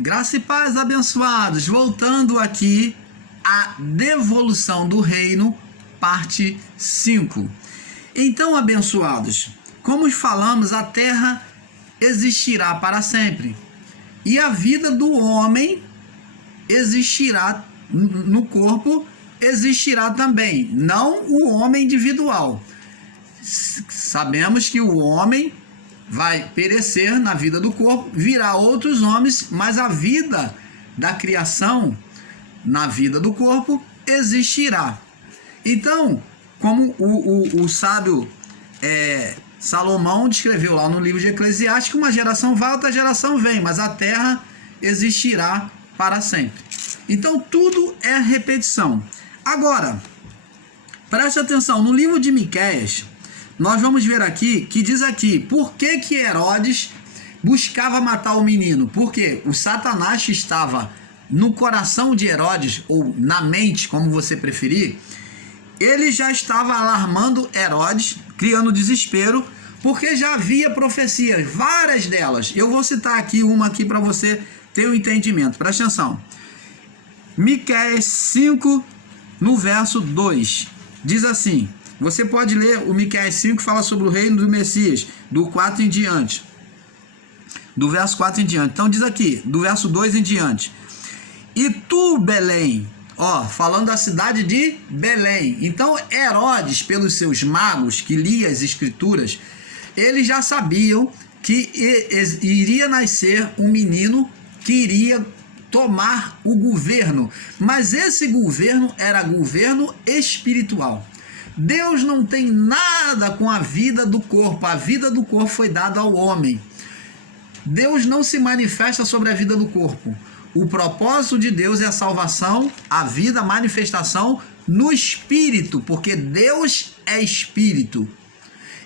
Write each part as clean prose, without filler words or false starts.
Graça e paz, abençoados, voltando aqui à devolução do reino, parte 5. Então, abençoados, como falamos, a terra existirá para sempre e a vida do homem existirá no corpo, existirá também, não o homem individual. Sabemos que o homem vai perecer na vida do corpo, virá outros homens, mas a vida da criação na vida do corpo existirá. Então, como o sábio Salomão descreveu lá no livro de Eclesiastes, uma geração vai, outra geração vem, mas a terra existirá para sempre. Então, tudo é repetição. Agora, preste atenção, no livro de Miqueias, nós vamos ver aqui, que diz aqui, por que Herodes buscava matar o menino? Porque o Satanás estava no coração de Herodes, ou na mente, como você preferir, ele já estava alarmando Herodes, criando desespero, porque já havia profecias, várias delas. Eu vou citar aqui uma aqui para você ter o entendimento, presta atenção. Miqueias 5, no verso 2, diz assim, você pode ler o Miqueias 5, que fala sobre o reino do Messias, do 4 em diante. Do verso 4 em diante. Então diz aqui, do verso 2 em diante. E tu, Belém, falando da cidade de Belém. Então Herodes, pelos seus magos, que lia as escrituras, eles já sabiam que iria nascer um menino que iria tomar o governo. Mas esse governo era governo espiritual. Deus não tem nada com a vida do corpo. A vida do corpo foi dada ao homem. Deus não se manifesta sobre a vida do corpo. O propósito de Deus é a salvação, a vida, a manifestação no espírito, porque Deus é espírito.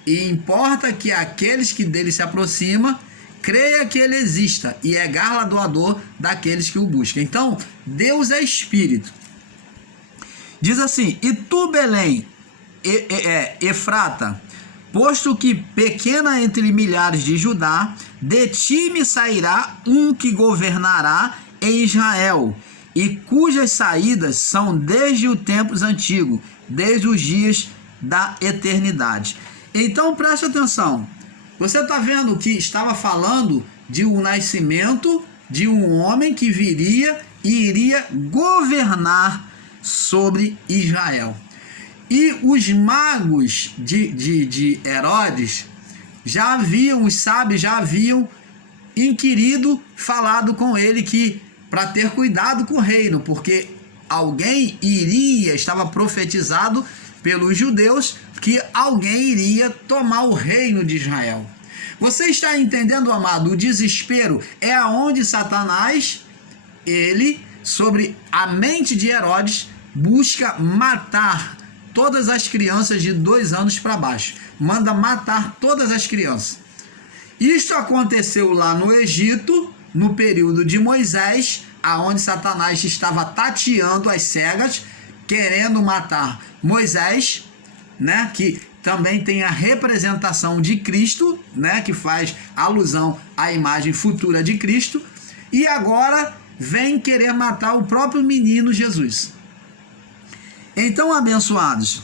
E importa que aqueles que dele se aproximam, creia que ele exista e é galardoador daqueles que o buscam. Então, Deus é espírito. Diz assim, e tu, Belém, Efrata, posto que pequena entre milhares de Judá, de ti me sairá um que governará em Israel, e cujas saídas são desde o tempos antigos, desde os dias da eternidade. Então preste atenção, você está vendo que estava falando de um nascimento de um homem que viria e iria governar sobre Israel. E os magos de Herodes já haviam, os sábios já haviam inquirido, falado com ele que para ter cuidado com o reino, porque alguém iria, estava profetizado pelos judeus, que alguém iria tomar o reino de Israel. Você está entendendo, amado? O desespero é aonde Satanás, ele, sobre a mente de Herodes, busca matar todas as crianças de 2 anos para baixo. Manda matar todas as crianças. Isso aconteceu lá no Egito, no período de Moisés, aonde Satanás estava tateando as cegas, querendo matar Moisés, né, que também tem a representação de Cristo, né, que faz alusão à imagem futura de Cristo, e agora vem querer matar o próprio menino Jesus. Então, abençoados,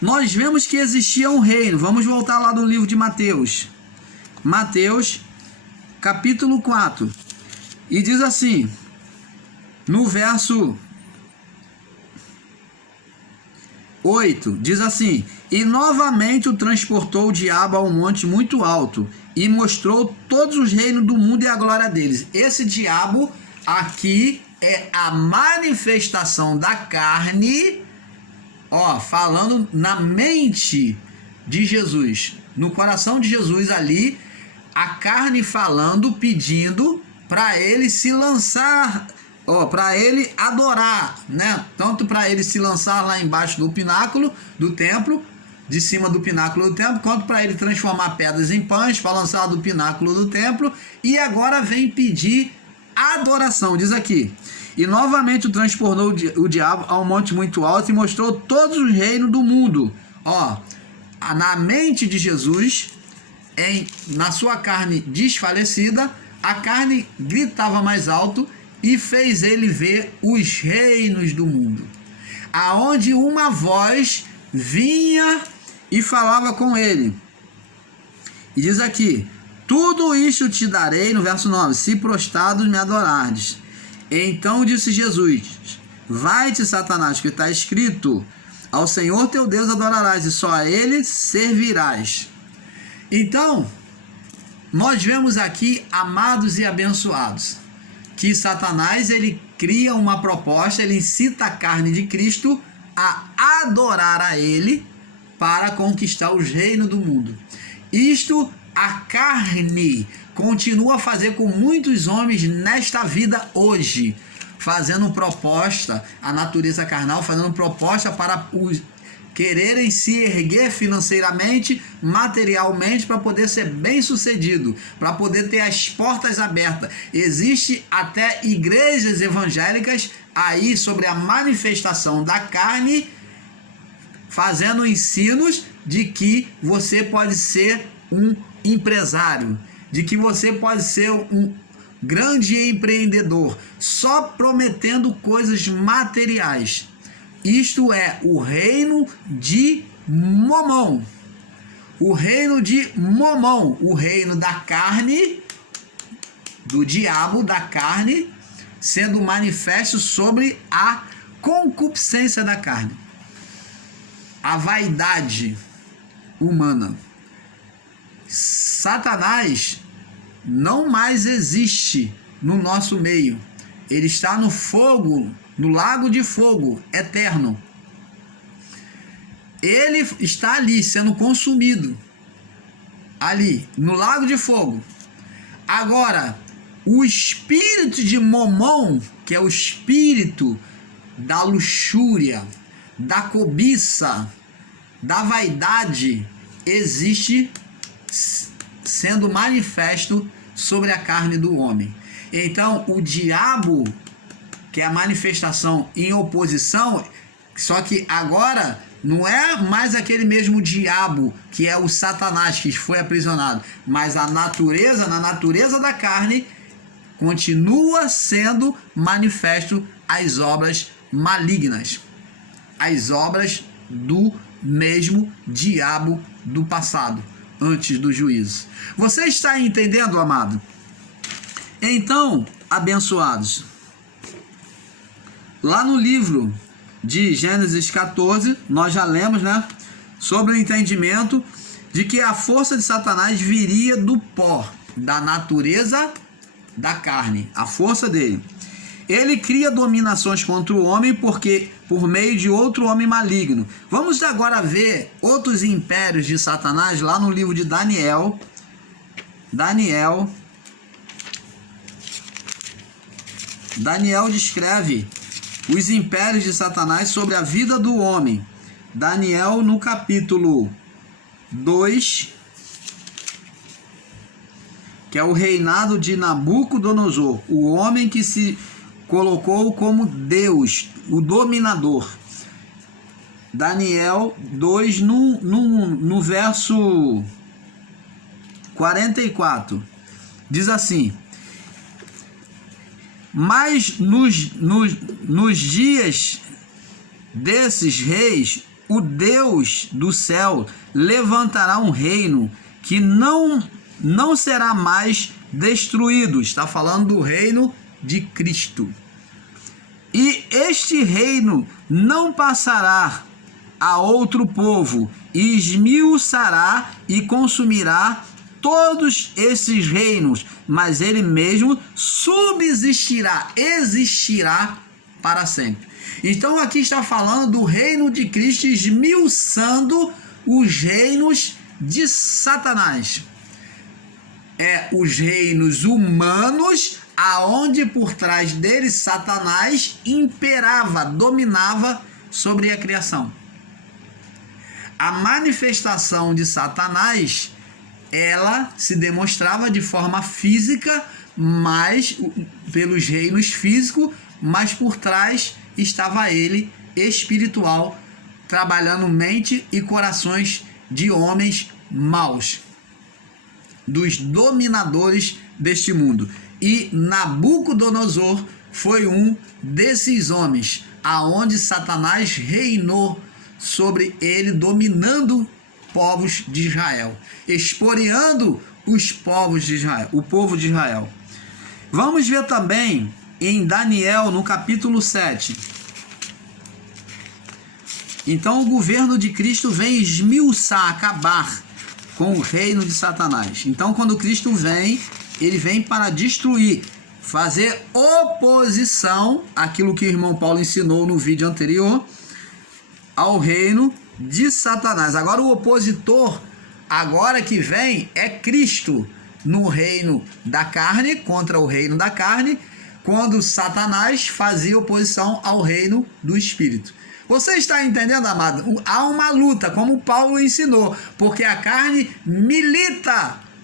nós vemos que existia um reino. Vamos voltar lá do livro de Mateus. Mateus, capítulo 4. E diz assim, no verso 8, diz assim, e novamente o transportou o diabo a um monte muito alto, e mostrou todos os reinos do mundo e a glória deles. Esse diabo aqui é a manifestação da carne, falando na mente de Jesus, no coração de Jesus ali, a carne falando, pedindo para ele se lançar, para ele adorar, né? Tanto para ele se lançar lá embaixo do pináculo do templo, de cima do pináculo do templo, quanto para ele transformar pedras em pães, para lançar do pináculo do templo, e agora vem pedir adoração, diz aqui. E novamente o transportou o diabo a um monte muito alto e mostrou todos os reinos do mundo. Na mente de Jesus, na sua carne desfalecida, a carne gritava mais alto e fez ele ver os reinos do mundo, aonde uma voz vinha e falava com ele. E diz aqui: tudo isto te darei, no verso 9, se prostrados me adorardes. Então disse Jesus: vai-te, Satanás, que está escrito: ao Senhor teu Deus adorarás e só a ele servirás. Então, nós vemos aqui, amados e abençoados, que Satanás, ele cria uma proposta, ele incita a carne de Cristo a adorar a ele para conquistar os reinos do mundo. Isto a carne continua a fazer com muitos homens nesta vida hoje, fazendo proposta, a natureza carnal fazendo proposta para os quererem se erguer financeiramente, materialmente, para poder ser bem sucedido, para poder ter as portas abertas. Existe até igrejas evangélicas aí sobre a manifestação da carne, fazendo ensinos de que você pode ser um empresário, de que você pode ser um grande empreendedor, só prometendo coisas materiais. Isto é o reino de Momon. O reino de Momon, o reino da carne, do diabo, da carne, sendo manifesto sobre a concupiscência da carne, a vaidade humana. Satanás não mais existe no nosso meio. Ele está no fogo, no lago de fogo eterno. Ele está ali sendo consumido, ali no lago de fogo. Agora, o espírito de Momon, que é o espírito da luxúria, da cobiça, da vaidade, existe sendo manifesto sobre a carne do homem. Então, o diabo, que é a manifestação em oposição, só que agora não é mais aquele mesmo diabo que é o Satanás que foi aprisionado, mas a natureza, na natureza da carne, continua sendo manifesto as obras malignas, as obras do mesmo diabo do passado, antes do juízo. Você está entendendo, amado? Então, abençoados, lá no livro de Gênesis 14, nós já lemos, né, sobre o entendimento de que a força de Satanás viria do pó, da natureza da carne, a força dele. Ele cria dominações contra o homem porque por meio de outro homem maligno. Vamos agora ver outros impérios de Satanás lá no livro de Daniel. Daniel descreve os impérios de Satanás sobre a vida do homem. Daniel, no capítulo 2, que é o reinado de Nabucodonosor, o homem que se colocou como Deus, o dominador. Daniel 2, no verso 44, diz assim: mas nos dias desses reis, o Deus do céu levantará um reino que não será mais destruído. Está falando do reino de Cristo. E este reino não passará a outro povo, e esmiuçará e consumirá todos esses reinos, mas ele mesmo subsistirá, existirá para sempre. Então aqui está falando do reino de Cristo esmiuçando os reinos de Satanás. É os reinos humanos, aonde por trás deles Satanás imperava, dominava sobre a criação. A manifestação de Satanás, ela se demonstrava de forma física, mas pelos reinos físicos, mas por trás estava ele espiritual, trabalhando mente e corações de homens maus, dos dominadores deste mundo. E Nabucodonosor foi um desses homens, aonde Satanás reinou sobre ele, dominando povos de Israel, expoliando os povos de Israel, o povo de Israel. Vamos ver também em Daniel, no capítulo 7. Então o governo de Cristo vem esmiuçar, acabar com o reino de Satanás. Então quando Cristo vem, ele vem para destruir, fazer oposição àquilo que o irmão Paulo ensinou no vídeo anterior, ao reino de Satanás. Agora o opositor, agora que vem, é Cristo no reino da carne, contra o reino da carne, quando Satanás fazia oposição ao reino do Espírito. Você está entendendo, amado? Há uma luta, como Paulo ensinou, porque a carne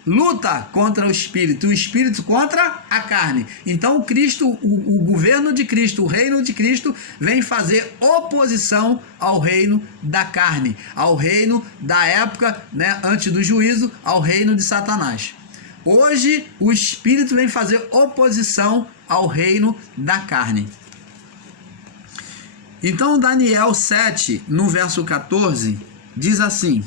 luta contra o Espírito contra a carne. Então Cristo, o governo de Cristo, o reino de Cristo, vem fazer oposição ao reino da carne, ao reino da época, né, antes do juízo, ao reino de Satanás. Hoje o Espírito vem fazer oposição ao reino da carne. Então Daniel 7, no verso 14, diz assim: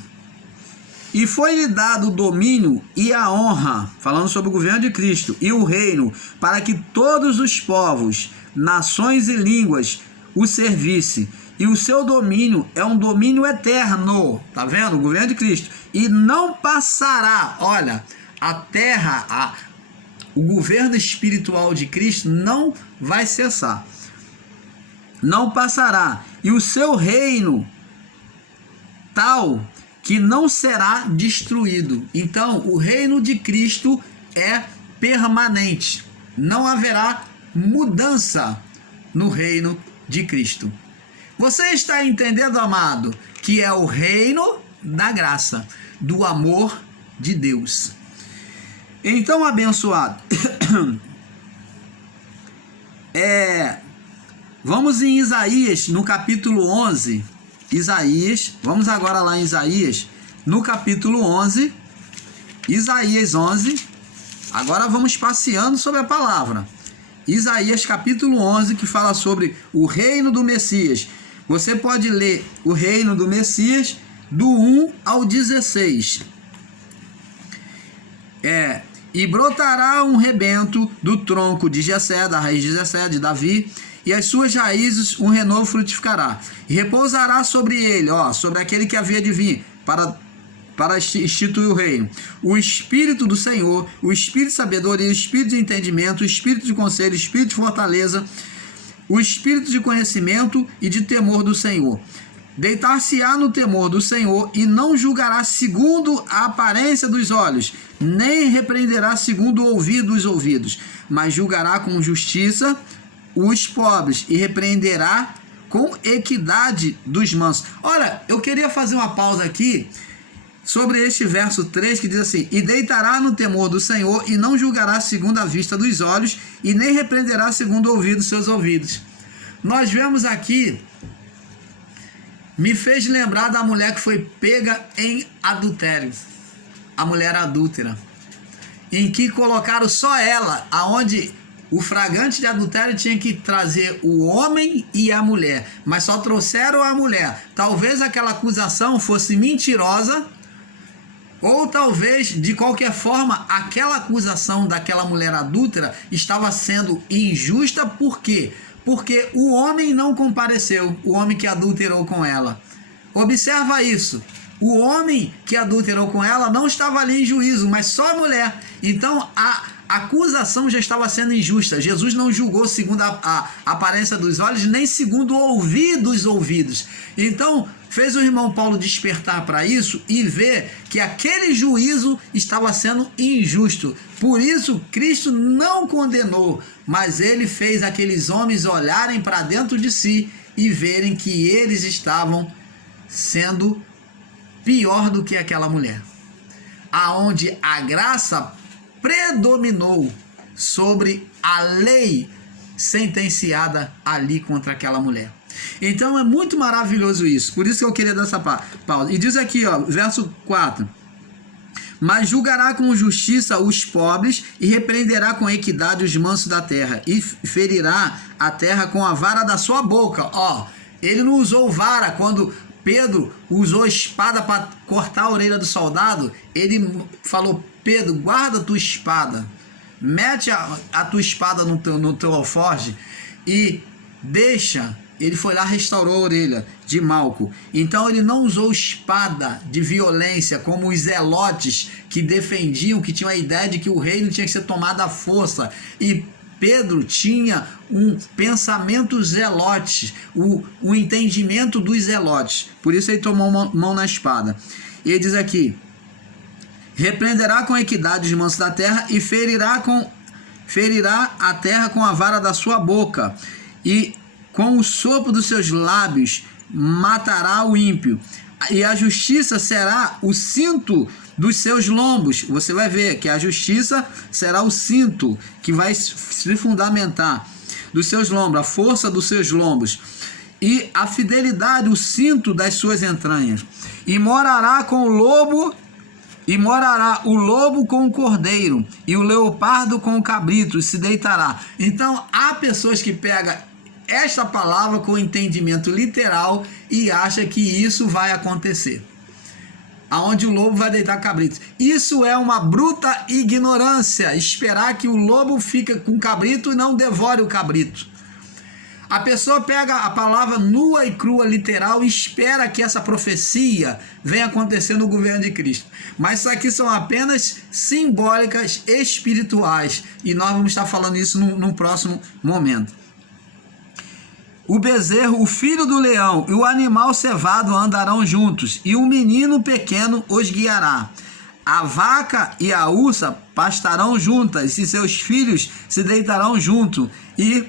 e foi-lhe dado o domínio e a honra, falando sobre o governo de Cristo, e o reino, para que todos os povos, nações e línguas o servissem. E o seu domínio é um domínio eterno, tá vendo? O governo de Cristo. E não passará, olha, a terra, o governo espiritual de Cristo não vai cessar. Não passará. E o seu reino tal que não será destruído. Então, o reino de Cristo é permanente. Não haverá mudança no reino de Cristo. Você está entendendo, amado, que é o reino da graça, do amor de Deus. Então, abençoado, vamos em Isaías, no capítulo 11, Isaías, vamos agora lá em Isaías, no capítulo 11, Isaías 11, agora vamos passeando sobre a palavra. Isaías capítulo 11, que fala sobre o reino do Messias. Você pode ler o reino do Messias do 1 ao 16. E brotará um rebento do tronco de Jessé, da raiz de Jessé, de Davi, e as suas raízes um renovo frutificará. E repousará sobre ele, sobre aquele que havia de vir, para instituir o reino, o Espírito do Senhor, o Espírito de sabedoria, o Espírito de entendimento, o Espírito de conselho, o Espírito de fortaleza, o Espírito de conhecimento e de temor do Senhor. Deitar-se-á no temor do Senhor e não julgará segundo a aparência dos olhos, nem repreenderá segundo o ouvido dos ouvidos, mas julgará com justiça os pobres e repreenderá com equidade dos mansos. Olha, eu queria fazer uma pausa aqui sobre este verso 3 que diz assim: e deitará no temor do Senhor e não julgará segundo a vista dos olhos e nem repreenderá segundo o ouvido dos seus ouvidos. Nós vemos aqui, me fez lembrar da mulher que foi pega em adultério, a mulher adúltera, em que colocaram só ela, aonde o flagrante de adultério tinha que trazer o homem e a mulher, mas só trouxeram a mulher. Talvez aquela acusação fosse mentirosa, ou talvez, de qualquer forma, aquela acusação daquela mulher adúltera estava sendo injusta. Por quê? Porque o homem não compareceu, o homem que adulterou com ela. Observa isso. O homem que adulterou com ela não estava ali em juízo, mas só a mulher. Então, a acusação já estava sendo injusta. Jesus não julgou segundo a aparência dos olhos, nem segundo o ouvir dos ouvidos. Então, fez o irmão Paulo despertar para isso e ver que aquele juízo estava sendo injusto. Por isso, Cristo não condenou, mas ele fez aqueles homens olharem para dentro de si e verem que eles estavam sendo pior do que aquela mulher, aonde a graça predominou sobre a lei sentenciada ali contra aquela mulher. Então é muito maravilhoso isso. Por isso que eu queria dar essa pausa. E diz aqui, verso 4: Mas julgará com justiça os pobres e repreenderá com equidade os mansos da terra e ferirá a terra com a vara da sua boca. Ó, ele não usou vara quando Pedro usou espada para cortar a orelha do soldado. Ele falou: Pedro, guarda a tua espada, mete a tua espada no teu alforje e deixa. Ele foi lá, restaurou a orelha de Malco. Então ele não usou espada de violência como os zelotes que defendiam, que tinham a ideia de que o reino tinha que ser tomado à força. E Pedro tinha um pensamento zelote, o entendimento dos zelotes. Por isso ele tomou mão na espada. E ele diz aqui: repreenderá com equidade os mansos da terra e ferirá a terra com a vara da sua boca. E com o sopro dos seus lábios matará o ímpio, e a justiça será o cinto dos seus lombos. Você vai ver que a justiça será o cinto que vai se fundamentar dos seus lombos, a força dos seus lombos, e a fidelidade, o cinto das suas entranhas. E morará o lobo com o cordeiro, e o leopardo com o cabrito, e se deitará. Então, há pessoas que pegam esta palavra com entendimento literal e acha que isso vai acontecer, aonde o lobo vai deitar cabrito. Isso é uma bruta ignorância, esperar que o lobo fique com o cabrito e não devore o cabrito. A pessoa pega a palavra nua e crua literal e espera que essa profecia venha acontecer no governo de Cristo. Mas isso aqui são apenas simbólicas espirituais, e nós vamos estar falando isso num próximo momento. O bezerro, o filho do leão e o animal cevado andarão juntos, e o menino pequeno os guiará. A vaca e a ursa pastarão juntas, e seus filhos se deitarão junto, e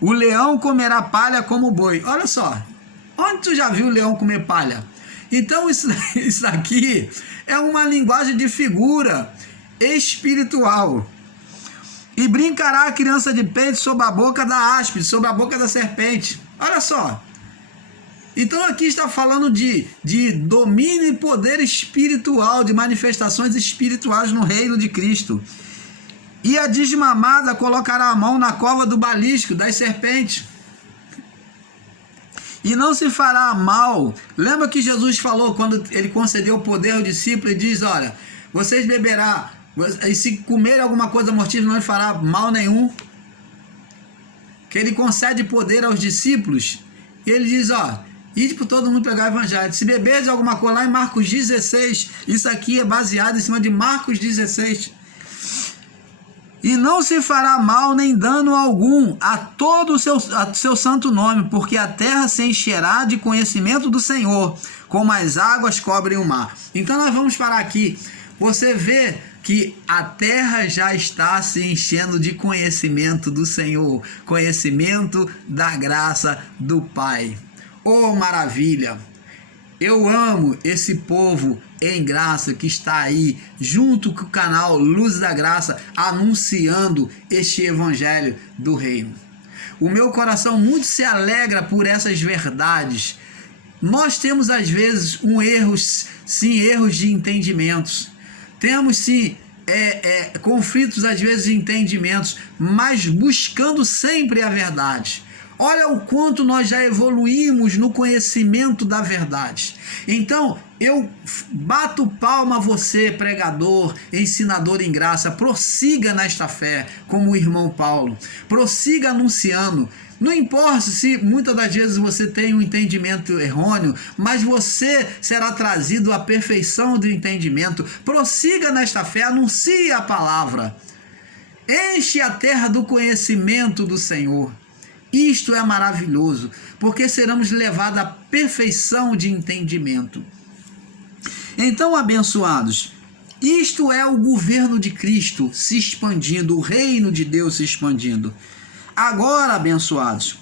o leão comerá palha como boi. Olha só, onde tu já viu o leão comer palha? Então isso aqui é uma linguagem de figura espiritual. E brincará a criança de peito sobre a boca da áspide, sobre a boca da serpente. Olha só. Então aqui está falando de domínio e poder espiritual, de manifestações espirituais no reino de Cristo. E a desmamada colocará a mão na cova do balisco das serpentes. E não se fará mal. Lembra que Jesus falou quando ele concedeu o poder ao discípulo e diz: olha, vocês beberão, e se comerem alguma coisa mortífera não lhe fará mal nenhum. Que ele concede poder aos discípulos. E ele diz: ó, ide por todo mundo pregar o evangelho. Se beberdes alguma coisa, lá em Marcos 16, isso aqui é baseado em cima de Marcos 16. E não se fará mal nem dano algum a todo o seu santo nome, porque a terra se encherá de conhecimento do Senhor, como as águas cobrem o mar. Então nós vamos parar aqui. Você vê que a terra já está se enchendo de conhecimento do Senhor, conhecimento da graça do Pai. Oh, maravilha! Eu amo esse povo em graça que está aí, junto com o canal Luz da Graça, anunciando este evangelho do reino. O meu coração muito se alegra por essas verdades. Nós temos às vezes erros de entendimentos. Temos sim conflitos às vezes de entendimentos, mas buscando sempre a verdade. Olha o quanto nós já evoluímos no conhecimento da verdade. Então, eu bato palma a você, pregador, ensinador em graça, prossiga nesta fé, como o irmão Paulo. Prossiga anunciando. Não importa se muitas das vezes você tem um entendimento errôneo, mas você será trazido à perfeição do entendimento. Prossiga nesta fé, anuncie a palavra. Enche a terra do conhecimento do Senhor. Isto é maravilhoso, porque seremos levados à perfeição de entendimento. Então, abençoados, isto é o governo de Cristo se expandindo, o reino de Deus se expandindo. Agora, abençoados,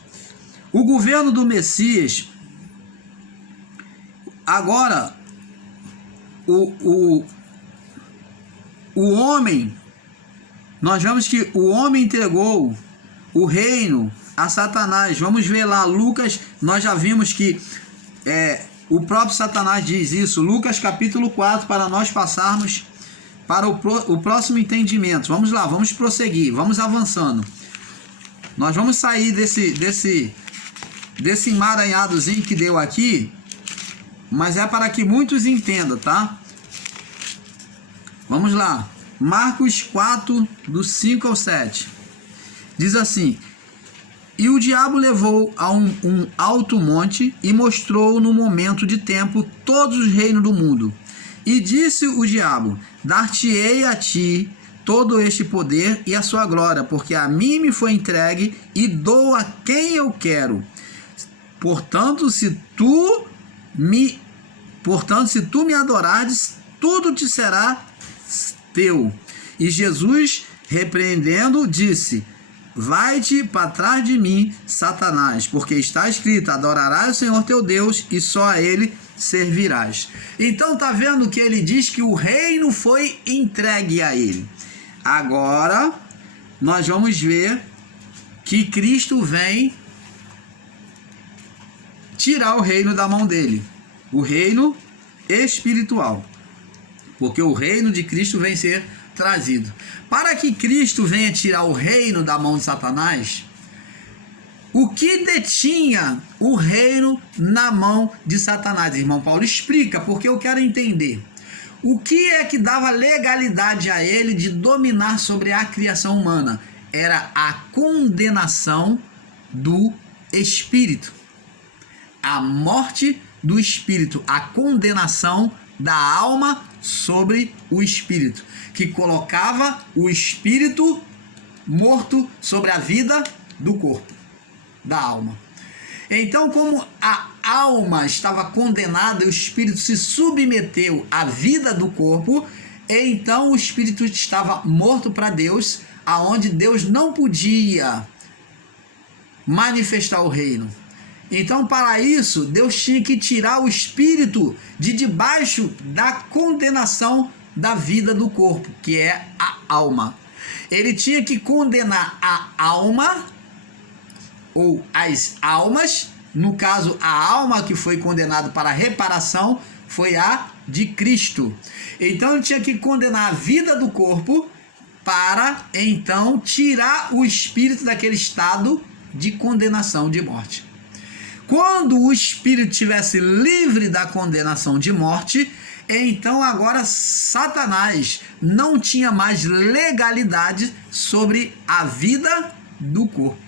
o governo do Messias, agora, o homem, nós vemos que o homem entregou o reino a Satanás. Vamos ver lá, Lucas, nós já vimos que o próprio Satanás diz isso, Lucas capítulo 4, para nós passarmos para o próximo entendimento. Vamos lá, vamos prosseguir, vamos avançando. Nós vamos sair desse emaranhadozinho que deu aqui, mas é para que muitos entendam, tá? Vamos lá. Marcos 4, do 5 ao 7. Diz assim: e o diabo levou a um alto monte e mostrou no momento de tempo todos os reinos do mundo. E disse o diabo: dar-te-ei a ti todo este poder e a sua glória, porque a mim me foi entregue e dou a quem eu quero. Portanto, se tu me adorares, tudo te será teu. E Jesus, repreendendo, disse: vai-te para trás de mim, Satanás, porque está escrito: adorarás o Senhor teu Deus e só a ele servirás. Então tá vendo que ele diz que o reino foi entregue a ele. Agora nós vamos ver que Cristo vem tirar o reino da mão dele, o reino espiritual, porque o reino de Cristo vem ser trazido. Para que Cristo venha tirar o reino da mão de Satanás, o que detinha o reino na mão de Satanás? Irmão Paulo, explica, porque eu quero entender. O que é que dava legalidade a ele de dominar sobre a criação humana? Era a condenação do espírito, a morte do espírito, a condenação da alma sobre o espírito, que colocava o espírito morto sobre a vida do corpo, da alma. Então, como a alma estava condenada e o espírito se submeteu à vida do corpo, então o espírito estava morto para Deus, aonde Deus não podia manifestar o reino. Então, para isso, Deus tinha que tirar o espírito de debaixo da condenação da vida do corpo, que é a alma. Ele tinha que condenar a alma, ou as almas. No caso, a alma que foi condenada para a reparação foi a de Cristo. Então, ele tinha que condenar a vida do corpo para, então, tirar o espírito daquele estado de condenação, de morte. Quando o espírito estivesse livre da condenação de morte, então agora Satanás não tinha mais legalidade sobre a vida do corpo.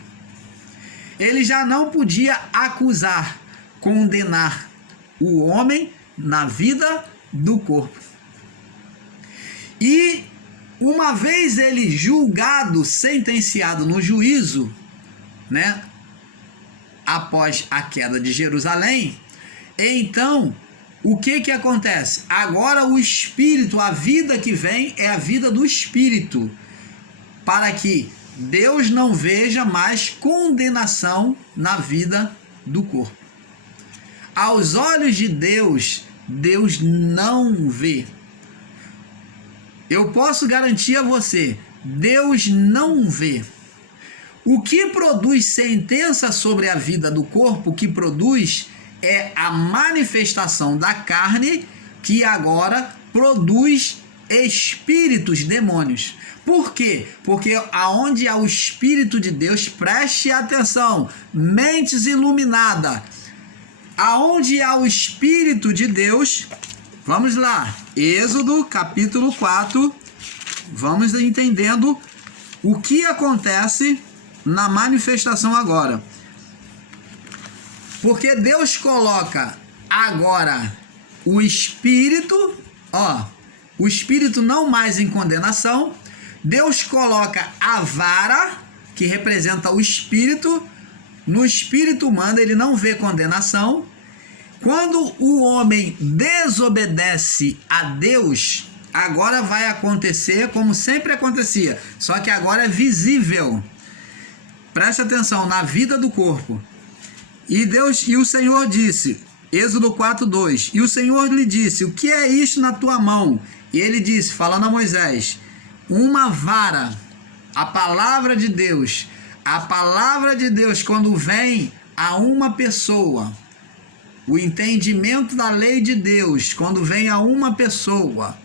Ele já não podia acusar, condenar o homem na vida do corpo. E uma vez ele julgado, sentenciado no juízo, né? Após a queda de Jerusalém, então, o que acontece? Agora o espírito, a vida que vem é a vida do espírito, para que Deus não veja mais condenação na vida do corpo. Aos olhos de Deus, Deus não vê. Eu posso garantir a você, Deus não vê. O que produz sentença sobre a vida do corpo, o que produz é a manifestação da carne, que agora produz espíritos, demônios. Por quê? Porque aonde há o Espírito de Deus, preste atenção, mentes iluminadas, aonde há o Espírito de Deus, vamos lá, Êxodo capítulo 4, vamos entendendo o que acontece na manifestação agora. Porque Deus coloca agora o espírito, o espírito não mais em condenação. Deus coloca a vara, que representa o espírito. No espírito humano ele não vê condenação. Quando o homem desobedece a Deus, agora vai acontecer como sempre acontecia, só que agora é visível. Preste atenção, na vida do corpo. E o Senhor disse, Êxodo 4:2, e o Senhor lhe disse: o que é isto na tua mão? E ele disse, falando a Moisés, uma vara. A palavra de Deus, quando vem a uma pessoa, o entendimento da lei de Deus, quando vem a uma pessoa,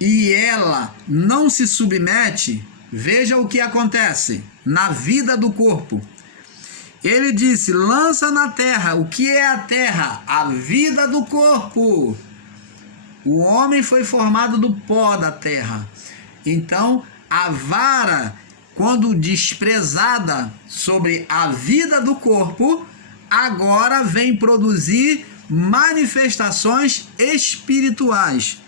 e ela não se submete, veja o que acontece na vida do corpo. Ele disse: lança na terra. O que é a terra? A vida do corpo. O homem foi formado do pó da terra. Então, a vara, quando desprezada sobre a vida do corpo, agora vem produzir manifestações espirituais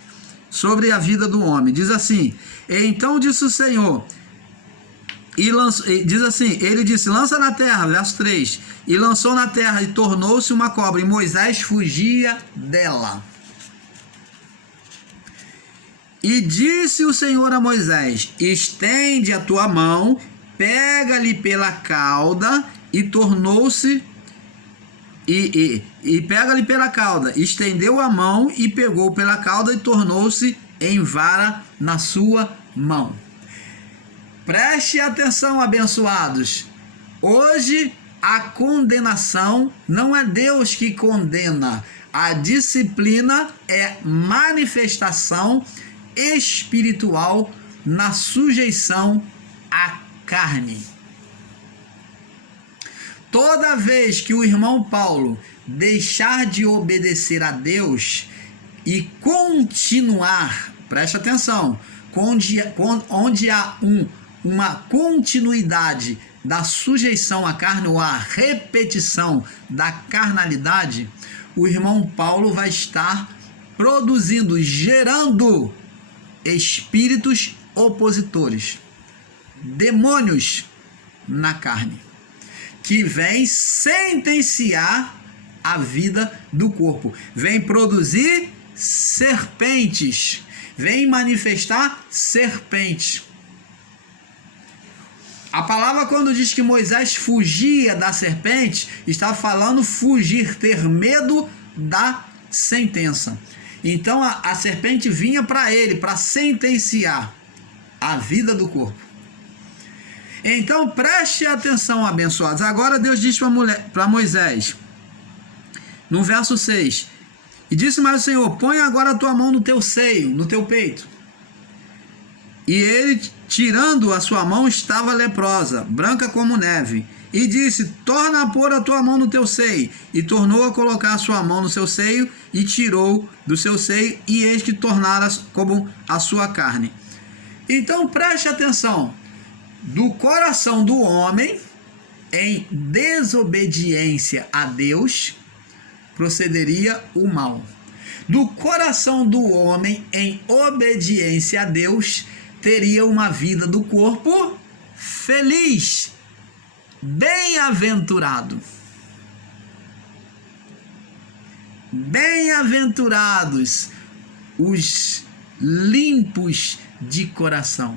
sobre a vida do homem. Diz assim: então disse o Senhor, diz assim, ele disse: lança na terra, verso 3, e lançou na terra e tornou-se uma cobra, e Moisés fugia dela. E disse o Senhor a Moisés: estende a tua mão, pega-lhe pela cauda, e tornou-se e pega-lhe pela cauda. Estendeu a mão e pegou pela cauda e tornou-se em vara na sua mão. Preste atenção, abençoados. Hoje a condenação não é Deus que condena. A disciplina é manifestação espiritual na sujeição à carne. Toda vez que o irmão Paulo deixar de obedecer a Deus e continuar, preste atenção, onde há uma continuidade da sujeição à carne ou a repetição da carnalidade, o irmão Paulo vai estar produzindo, gerando espíritos opositores, demônios na carne, que vem sentenciar a vida do corpo, vem produzir serpentes, vem manifestar serpentes. A palavra, quando diz que Moisés fugia da serpente, está falando fugir, ter medo da sentença. Então a serpente vinha para ele, para sentenciar a vida do corpo. Então preste atenção, abençoados. Agora Deus diz para Moisés, no verso 6, e disse mais o Senhor: põe agora a tua mão no teu seio, no teu peito. E ele, tirando a sua mão, estava leprosa, branca como neve. E disse: torna a pôr a tua mão no teu seio. E tornou a colocar a sua mão no seu seio, e tirou do seu seio, e eis que tornara como a sua carne. Então preste atenção. Do coração do homem, em desobediência a Deus, procederia o mal. Do coração do homem, em obediência a Deus, teria uma vida do corpo feliz, bem-aventurado. Bem-aventurados os limpos de coração,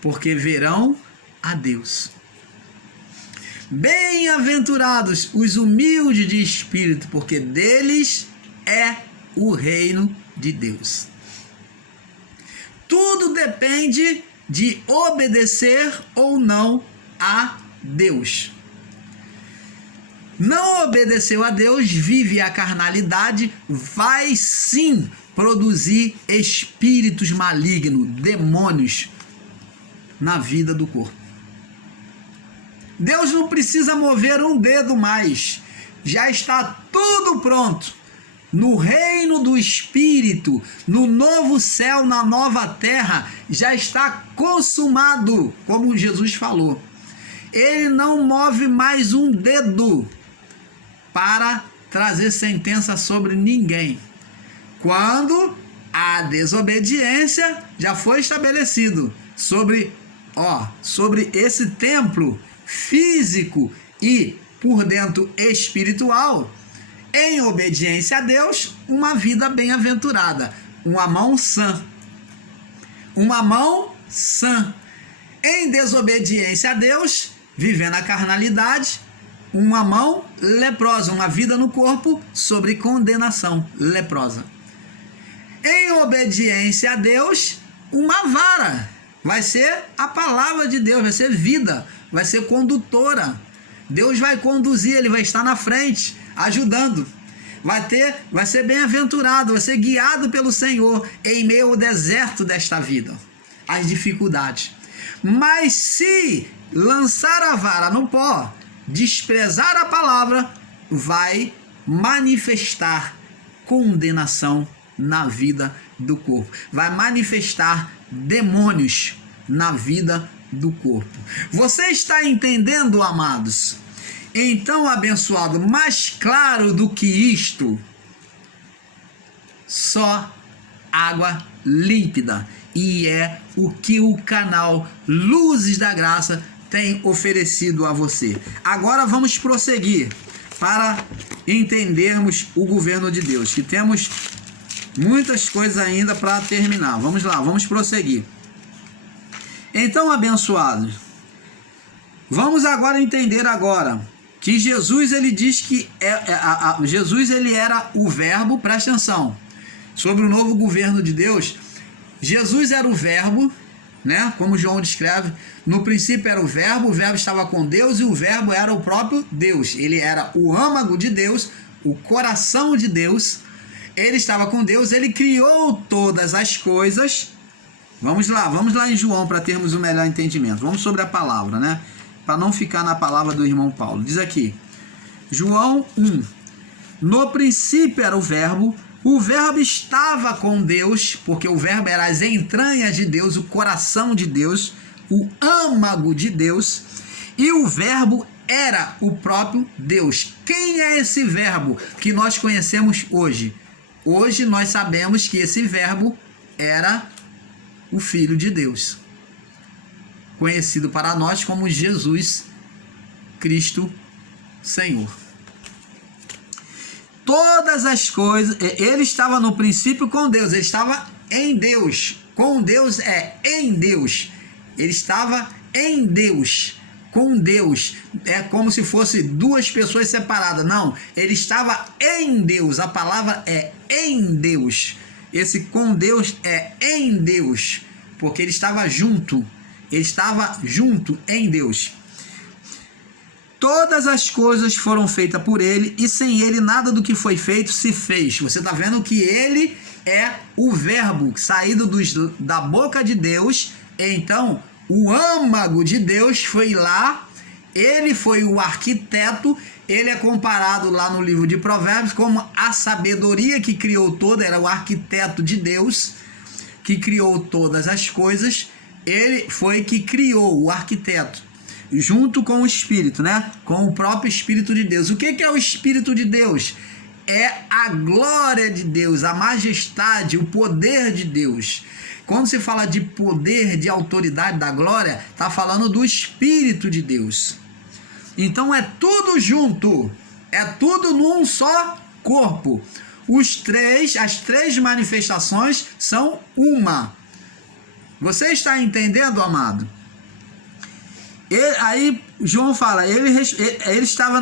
porque verão a Deus. Bem-aventurados os humildes de espírito, porque deles é o reino de Deus. Tudo depende de obedecer ou não a Deus. Não obedeceu a Deus, vive a carnalidade, vai sim produzir espíritos malignos, demônios na vida do corpo. Deus não precisa mover um dedo mais, já está tudo pronto. No reino do Espírito, no novo céu, na nova terra, já está consumado, como Jesus falou. Ele não move mais um dedo para trazer sentença sobre ninguém. Quando a desobediência já foi estabelecido sobre esse templo físico e por dentro espiritual, em obediência a Deus, uma vida bem-aventurada, uma mão sã. Uma mão sã. Em desobediência a Deus, vivendo a carnalidade, uma mão leprosa, uma vida no corpo sobre condenação leprosa. Em obediência a Deus, uma vara. Vai ser a palavra de Deus, vai ser vida, vai ser condutora. Deus vai conduzir, ele vai estar na frente, ajudando. vai ser bem-aventurado, vai ser guiado pelo Senhor em meio ao deserto desta vida, as dificuldades. Mas se lançar a vara no pó, desprezar a palavra, vai manifestar condenação na vida do corpo, vai manifestar demônios na vida do corpo. Você está entendendo, amados? Então, abençoado, mais claro do que isto, só água límpida. E é o que o canal Luzes da Graça tem oferecido a você. Agora vamos prosseguir para entendermos o governo de Deus, que temos muitas coisas ainda para terminar. Vamos lá, vamos prosseguir. Então, abençoados, vamos agora entender que Jesus, ele diz que Jesus, ele era o verbo. Presta atenção, sobre o novo governo de Deus. Jesus era o verbo, né? Como João descreve, no princípio era o verbo estava com Deus e o verbo era o próprio Deus. Ele era o âmago de Deus, o coração de Deus. Ele estava com Deus, ele criou todas as coisas. Vamos lá em João para termos um melhor entendimento. Vamos sobre a palavra, né? Para não ficar na palavra do irmão Paulo. Diz aqui, João 1. No princípio era o verbo estava com Deus, porque o verbo era as entranhas de Deus, o coração de Deus, o âmago de Deus, e o verbo era o próprio Deus. Quem é esse verbo que nós conhecemos hoje? Hoje nós sabemos que esse verbo era o Filho de Deus, conhecido para nós como Jesus Cristo Senhor. Todas as coisas, ele estava no princípio com Deus, ele estava em Deus, com Deus é em Deus, ele estava em Deus, com Deus, é como se fosse duas pessoas separadas, não, ele estava em Deus, a palavra é em Deus, esse com Deus é em Deus, porque ele estava junto em Deus. Todas as coisas foram feitas por ele, e sem ele nada do que foi feito se fez. Você está vendo que ele é o verbo saído da boca de Deus. Então, o âmago de Deus foi lá, ele foi o arquiteto. Ele é comparado lá no livro de Provérbios como a sabedoria que criou toda, era o arquiteto de Deus, que criou todas as coisas. Ele foi que criou, o arquiteto, junto com o Espírito, né? Com o próprio Espírito de Deus. O que é o Espírito de Deus? É a glória de Deus, a majestade, o poder de Deus. Quando se fala de poder, de autoridade, da glória, está falando do Espírito de Deus. Então é tudo junto, é tudo num só corpo. As três manifestações são uma. Você está entendendo, amado? Aí João fala, ele estava,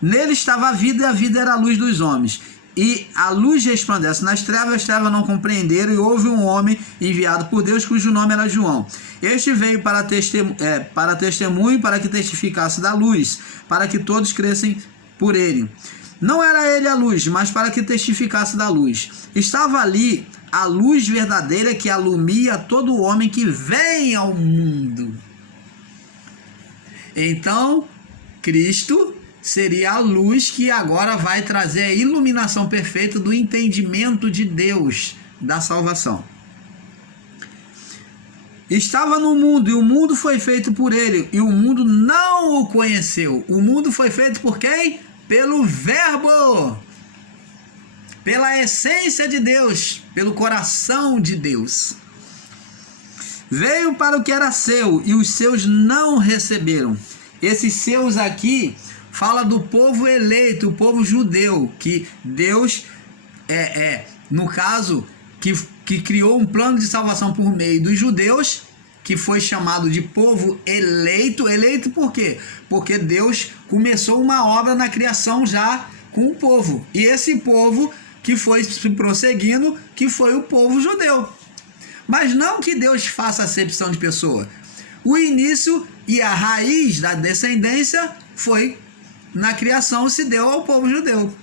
nele estava a vida, e a vida era a luz dos homens. E a luz resplandece nas trevas, as trevas não compreenderam, e houve um homem enviado por Deus, cujo nome era João. Este veio para testemunho, para que testificasse da luz, para que todos crescem por ele. Não era ele a luz, mas para que testificasse da luz. Estava ali a luz verdadeira que alumia todo homem que vem ao mundo. Então, Cristo seria a luz que agora vai trazer a iluminação perfeita do entendimento de Deus, da salvação. Estava no mundo, e o mundo foi feito por ele, e o mundo não o conheceu. O mundo foi feito por quem? Pelo Verbo, pela essência de Deus, pelo coração de Deus. Veio para o que era seu, e os seus não receberam. Esses seus aqui fala do povo eleito, o povo judeu, que Deus, no caso, que criou um plano de salvação por meio dos judeus, que foi chamado de povo eleito. Eleito por quê? Porque Deus começou uma obra na criação já com o povo. E esse povo que foi se prosseguindo, que foi o povo judeu. Mas não que Deus faça acepção de pessoa. O início e a raiz da descendência foi na criação, se deu ao povo judeu.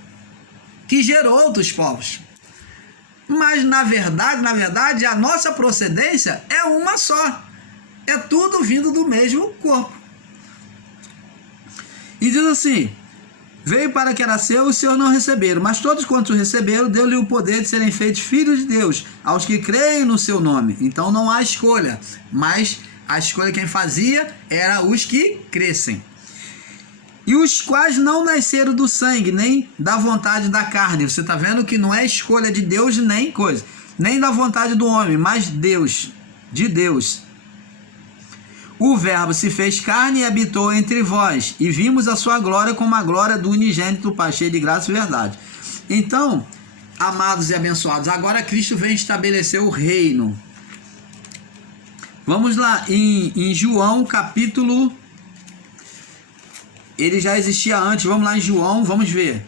que gerou outros povos. Mas na verdade, a nossa procedência é uma só. É tudo vindo do mesmo corpo. E diz assim: veio para que era seu, os seus não receberam, mas todos quantos o receberam, deu-lhe o poder de serem feitos filhos de Deus, aos que creem no seu nome. Então não há escolha, mas a escolha quem fazia era os que crescem. E os quais não nasceram do sangue, nem da vontade da carne. Você está vendo que não é escolha de Deus nem coisa, nem da vontade do homem, mas Deus, de Deus. O Verbo se fez carne e habitou entre vós, e vimos a sua glória como a glória do unigênito do Pai, cheio de graça e verdade. Então, amados e abençoados, agora Cristo vem estabelecer o reino. Vamos lá, em João capítulo... Ele já existia antes, vamos lá em João, vamos ver.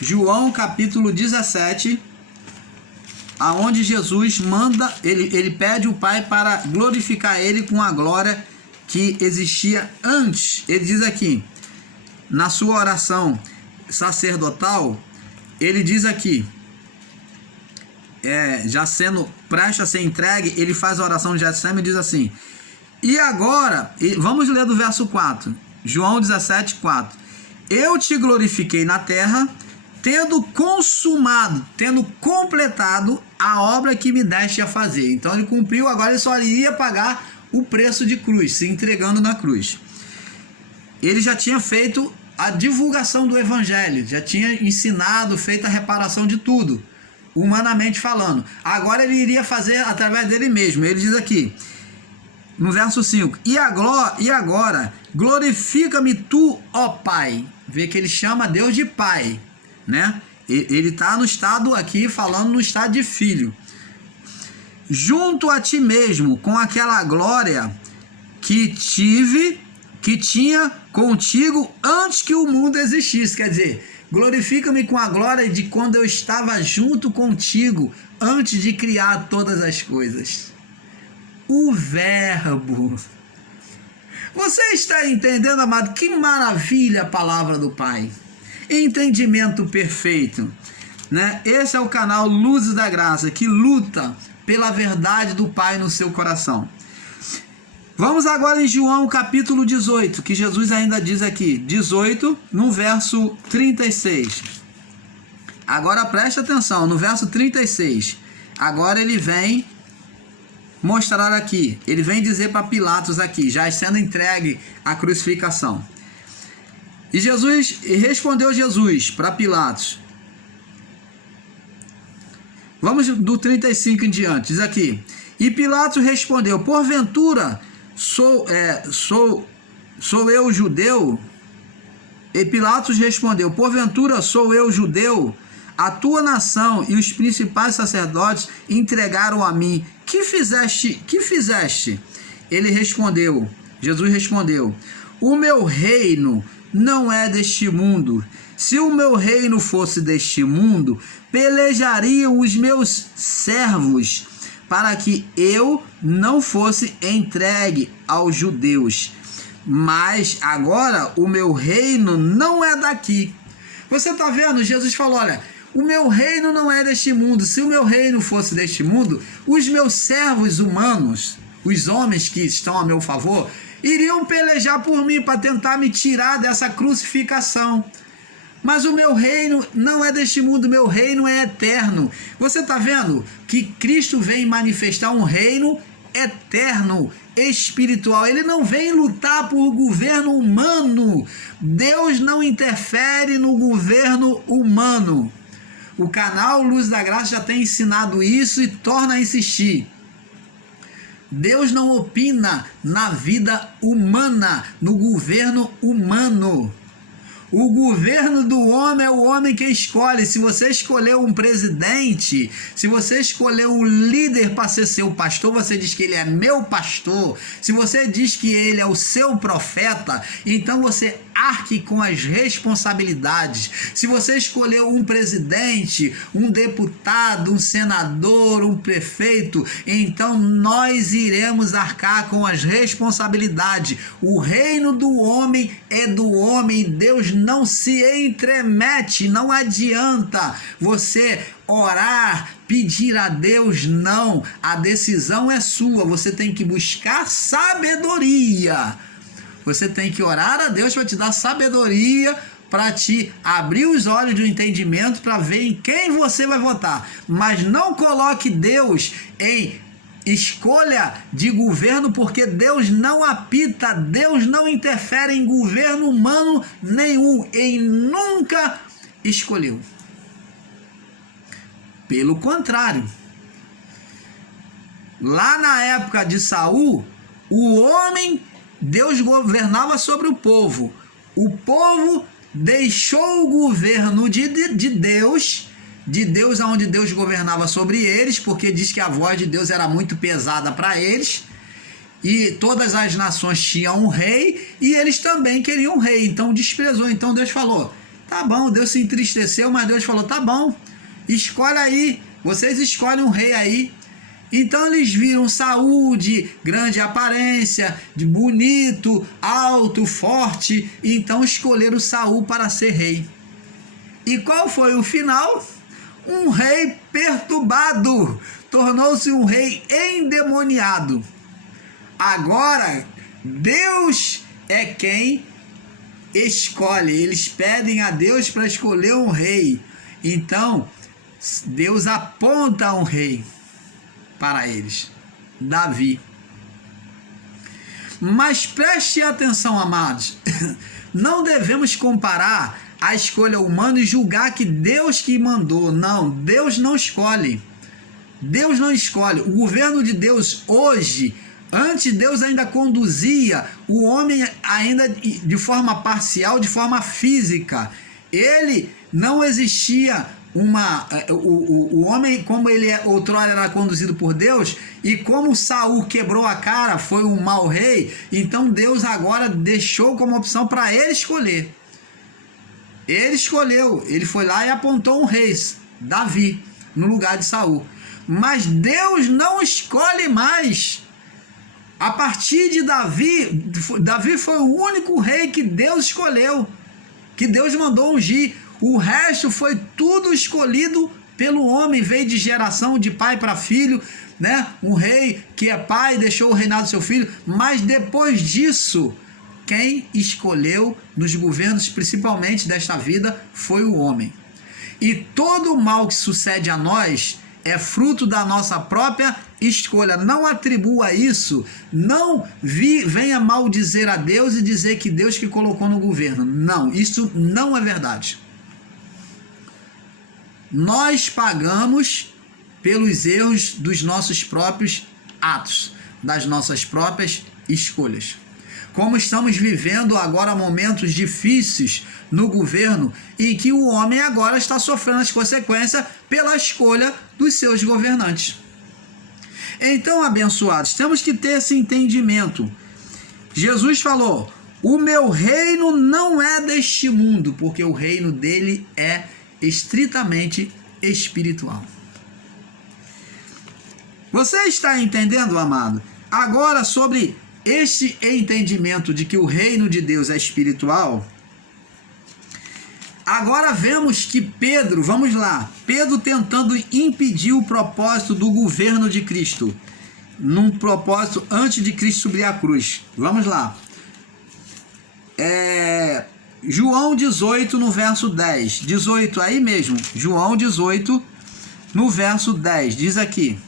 João capítulo 17, aonde Jesus manda, ele pede o Pai para glorificar ele com a glória que existia antes. Ele diz aqui, na sua oração sacerdotal, ele diz aqui, já sendo prestes a ser entregue, ele faz a oração de Getsemane e diz assim: e agora, vamos ler do verso 4, João 17, 4. Eu te glorifiquei na terra, tendo consumado, tendo completado a obra que me deste a fazer. Então ele cumpriu, agora ele só iria pagar o preço de cruz, se entregando na cruz. Ele já tinha feito a divulgação do evangelho, já tinha ensinado, feito a reparação de tudo, humanamente falando. Agora ele iria fazer através dele mesmo. Ele diz aqui, no verso 5, e agora glorifica-me tu, ó Pai. Vê que ele chama Deus de Pai, né? Ele está no estado aqui, falando no estado de filho. Junto a ti mesmo, com aquela glória que tinha contigo antes que o mundo existisse. Quer dizer, glorifica-me com a glória de quando eu estava junto contigo, antes de criar todas as coisas. O Verbo. Você está entendendo, amado? Que maravilha a palavra do Pai. Entendimento perfeito, né? Esse é o canal Luzes da Graça, que luta pela verdade do Pai no seu coração. Vamos agora em João capítulo 18, que Jesus ainda diz aqui, 18, no verso 36. Agora preste atenção, no verso 36. Agora ele vem mostrar aqui, ele vem dizer para Pilatos aqui, já sendo entregue a crucificação. E respondeu Jesus para Pilatos. Vamos do 35 em diante, diz aqui. E Pilatos respondeu: porventura sou eu judeu? E Pilatos respondeu: porventura sou eu judeu? A tua nação e os principais sacerdotes entregaram a mim. Que fizeste? Ele respondeu, Jesus respondeu: o meu reino não é deste mundo. Se o meu reino fosse deste mundo, pelejariam os meus servos para que eu não fosse entregue aos judeus. Mas agora o meu reino não é daqui. Você está vendo? Jesus falou: olha, o meu reino não é deste mundo. Se o meu reino fosse deste mundo, os meus servos humanos, os homens que estão a meu favor, iriam pelejar por mim para tentar me tirar dessa crucificação. Mas o meu reino não é deste mundo, o meu reino é eterno. Você está vendo que Cristo vem manifestar um reino eterno, espiritual. Ele não vem lutar por governo humano. Deus não interfere no governo humano. O canal Luz da Graça já tem ensinado isso e torna a insistir. Deus não opina na vida humana, no governo humano. O governo do homem é o homem que escolhe. Se você escolheu um presidente, se você escolheu um líder para ser seu pastor, você diz que ele é meu pastor. Se você diz que ele é o seu profeta, então você arque com as responsabilidades. Se você escolheu um presidente, um deputado, um senador, um prefeito, então nós iremos arcar com as responsabilidades. O reino do homem é do homem. Deus não se entremete, não adianta você orar, pedir a Deus, não. A decisão é sua, você tem que buscar sabedoria. Você tem que orar a Deus para te dar sabedoria, para te abrir os olhos do entendimento, para ver em quem você vai votar. Mas não coloque Deus em escolha de governo, porque Deus não apita, Deus não interfere em governo humano nenhum. Ele nunca escolheu. Pelo contrário, lá na época de Saul, o homem, Deus governava sobre o povo. O povo deixou o governo de Deus, onde Deus governava sobre eles, porque diz que a voz de Deus era muito pesada para eles, e todas as nações tinham um rei, e eles também queriam um rei, então desprezou. Então Deus falou, tá bom, Deus se entristeceu, mas Deus falou, tá bom, escolhe aí, vocês escolhem um rei aí. Então eles viram Saul de grande aparência, de bonito, alto, forte, e então escolheram Saul para ser rei. E qual foi o final? Um rei perturbado, tornou-se um rei endemoniado. Agora, Deus é quem escolhe, eles pedem a Deus para escolher um rei. Então, Deus aponta um rei para eles, Davi. Mas preste atenção, amados, não devemos comparar a escolha humana e julgar que Deus que mandou. Não, Deus não escolhe. Deus não escolhe. O governo de Deus hoje, antes Deus ainda conduzia o homem ainda de forma parcial, de forma física. Ele não existia o homem, como ele outrora era conduzido por Deus, e como Saul quebrou a cara, foi um mau rei, então Deus agora deixou como opção para ele escolher. Ele escolheu, ele foi lá e apontou um rei, Davi, no lugar de Saul. Mas Deus não escolhe mais. A partir de Davi foi o único rei que Deus escolheu, que Deus mandou ungir. O resto foi tudo escolhido pelo homem, veio de geração de pai para filho, né? Um rei que é pai deixou o reinado do seu filho, mas depois disso, quem escolheu nos governos, principalmente desta vida, foi o homem. E todo o mal que sucede a nós é fruto da nossa própria escolha. Não atribua isso, não venha maldizer a Deus e dizer que Deus que colocou no governo. Não, isso não é verdade. Nós pagamos pelos erros dos nossos próprios atos, das nossas próprias escolhas. Como estamos vivendo agora momentos difíceis no governo, em que o homem agora está sofrendo as consequências pela escolha dos seus governantes. Então, abençoados, temos que ter esse entendimento. Jesus falou, o meu reino não é deste mundo, porque o reino dele é estritamente espiritual. Você está entendendo, amado? Agora, sobre este entendimento de que o reino de Deus é espiritual, agora vemos que Pedro, vamos lá, Pedro tentando impedir o propósito do governo de Cristo, num propósito antes de Cristo subir a cruz. Vamos lá. João 18 no verso 10, 18 aí mesmo, João 18 no verso 10, diz aqui: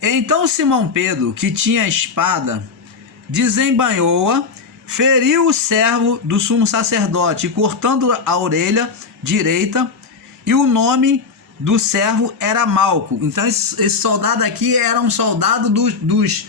então Simão Pedro, que tinha a espada, desembainhou-a, feriu o servo do sumo sacerdote, cortando a orelha direita, e o nome do servo era Malco. Então esse soldado aqui era um soldado dos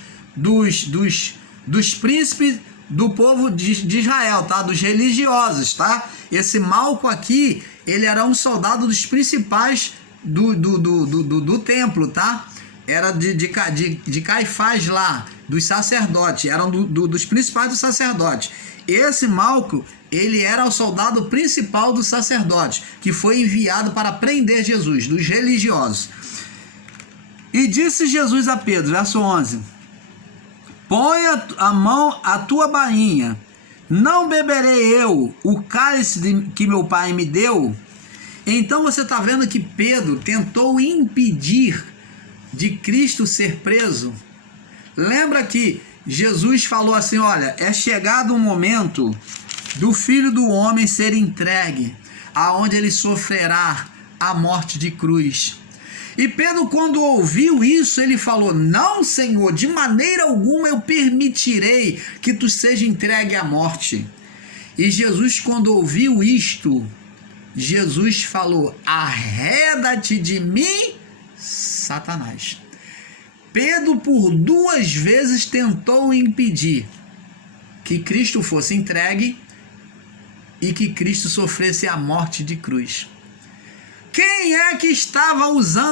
príncipes do povo de Israel, tá? Dos religiosos, tá? Esse Malco aqui, ele era um soldado dos principais do templo, tá? Era de Caifás lá, dos sacerdotes, eram dos principais dos sacerdotes. Esse Malco, ele era o soldado principal dos sacerdotes, que foi enviado para prender Jesus, dos religiosos. E disse Jesus a Pedro, verso 11: põe a mão à tua bainha. Não beberei eu o cálice que meu pai me deu? Então você está vendo que Pedro tentou impedir de Cristo ser preso. Lembra que Jesus falou assim, olha, é chegado o momento do Filho do Homem ser entregue, aonde ele sofrerá a morte de cruz. E Pedro, quando ouviu isso, ele falou, não, Senhor, de maneira alguma eu permitirei que tu seja entregue à morte. E Jesus, quando ouviu isto, Jesus falou, arreda-te de mim, Satanás. Pedro por 2 vezes tentou impedir que Cristo fosse entregue e que Cristo sofresse a morte de cruz. Quem é que estava usando